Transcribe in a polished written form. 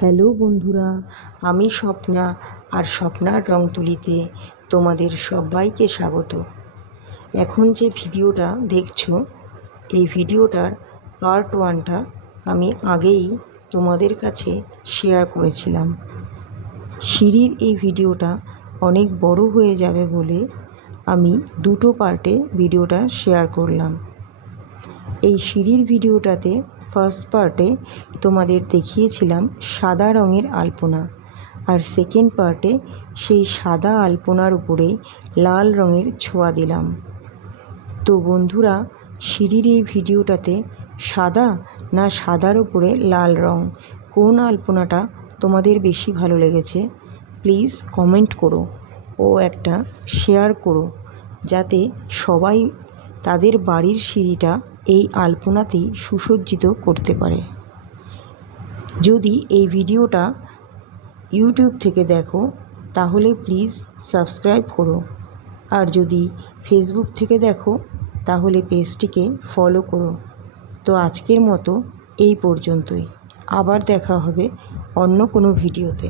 Hello বন্ধুরা, আমি স্বপ্না আর স্বপ্নার রং তুলিতে তোমাদের সবাইকে স্বাগত। এখন যে ভিডিওটা দেখছো, এই ভিডিওটার পার্ট 1টা আমি আগেই তোমাদের কাছে শেয়ার করেছিলাম। সিঁড়ির এই ভিডিওটা অনেক বড় হয়ে যাবে বলে আমি দুটো পার্টে ভিডিওটা শেয়ার করলাম। এই সিঁড়ির ভিডিওটাতে ফার্স্ট পার্টে তোমাদের দেখিয়েছিলাম সাদা রঙের আলপনা, আর সেকেন্ড পার্টে সেই সাদা আলপনার উপরে লাল রঙের ছোঁয়া দিলাম। তো বন্ধুরা, সিঁড়ির এই ভিডিওটাতে সাদা না সাদার উপরে লাল রং, কোন আলপনাটা তোমাদের বেশি ভালো লেগেছে প্লিজ কমেন্ট করো ও একটা শেয়ার করো, যাতে সবাই তাদের বাড়ির সিঁড়িটা এই আলপনাতেই সুসজ্জিত করতে পারে। যদি এই ভিডিওটা ইউটিউব থেকে দেখো তাহলে প্লিজ সাবস্ক্রাইব করো, আর যদি ফেসবুক থেকে দেখো তাহলে পেজটিকে ফলো করো। তো আজকের মতো এই পর্যন্তই, আবার দেখা হবে অন্য কোনো ভিডিওতে।